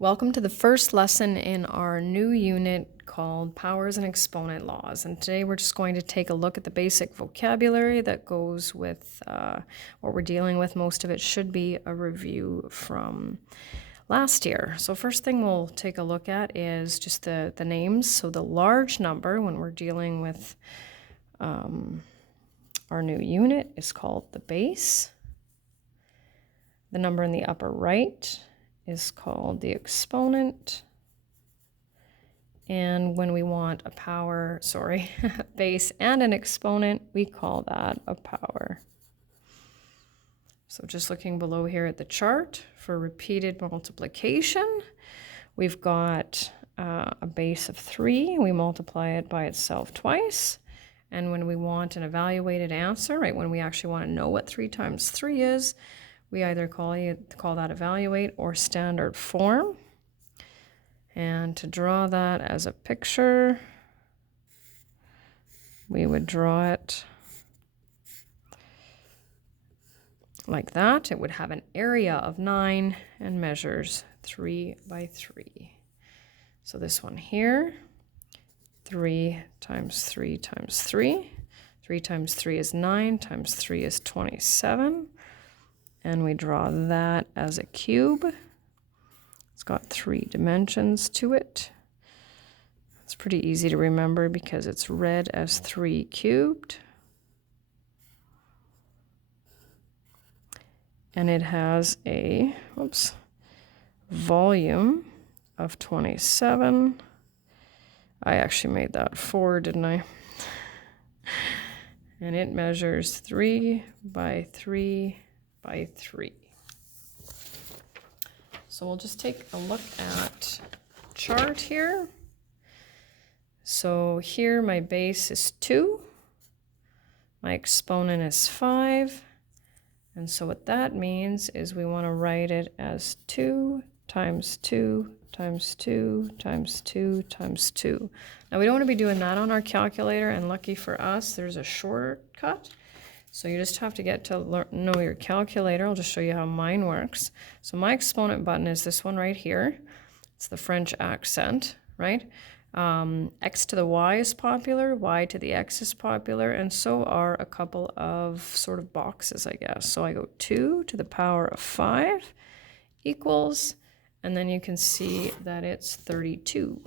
Welcome to the first lesson in our new unit called Powers and Exponent Laws. And today we're just going to take a look at the basic vocabulary that goes with what we're dealing with. Most of it should be a review from last year. So first thing we'll take a look at is just the names. So the large number, when we're dealing with our new unit, is called the base. The number in the upper right is called the exponent. And when we want a base and an exponent, we call that a power. So just looking below here at the chart for repeated multiplication, we've got a base of 3. We multiply it by itself twice. And when we want an evaluated answer, right, when we actually want to know what 3 times 3 is, we either call that evaluate or standard form. And to draw that as a picture, we would draw it like that. It would have an area of 9 and measures 3 by 3. So this one here, 3 times 3 times 3. 3 times 3 is 9, times 3 is 27. And we draw that as a cube. It's got 3 dimensions to it. It's pretty easy to remember because it's read as 3 cubed. And it has a volume of 27. I actually made that 4, didn't I? And it measures 3 by 3 by 3. So we'll just take a look at chart here. So here my base is 2. My exponent is 5. And so what that means is we want to write it as 2 times 2 times 2 times 2 times 2. Now we don't want to be doing that on our calculator, and lucky for us, there's a shortcut. So you just have to get to know your calculator. I'll just show you how mine works. So my exponent button is this one right here. It's the French accent, right? X to the Y is popular, Y to the X is popular, and so are a couple of sort of boxes, I guess. So I go 2 to the power of 5 equals, and then you can see that it's 32.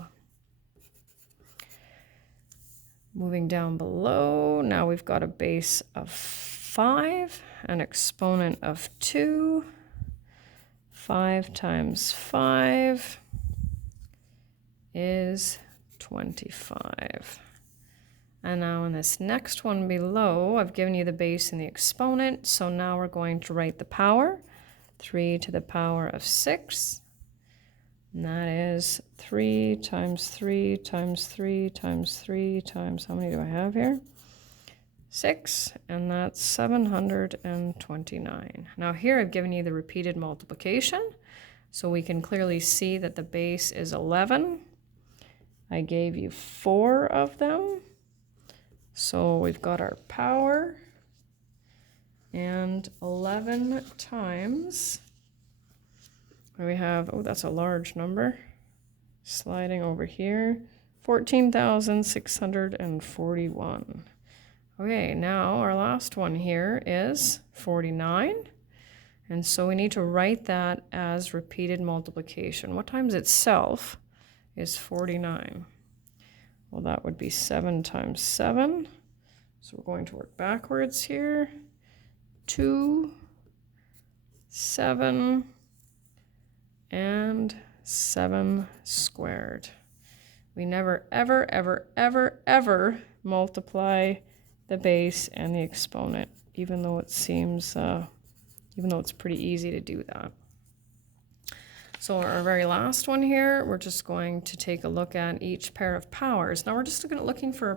Moving down below, now we've got a base of 5, an exponent of 2. 5 times 5 is 25. And now in this next one below, I've given you the base and the exponent, so now we're going to write the power. 3 to the power of 6. And that is 3 times 3 times 3 times 3 times, how many do I have here? 6, and that's 729. Now here I've given you the repeated multiplication, so we can clearly see that the base is 11. I gave you 4 of them. So we've got our power, and 11 times, we have, that's a large number, sliding over here, 14,641. Okay, now our last one here is 49. And so we need to write that as repeated multiplication. What times itself is 49? Well, that would be 7 times 7. So we're going to work backwards here. 2, 7, and 7 squared. We never, ever, ever, ever, ever multiply the base and the exponent, even though it seems, even though it's pretty easy to do that. So our very last one here, we're just going to take a look at each pair of powers. Now we're just looking for a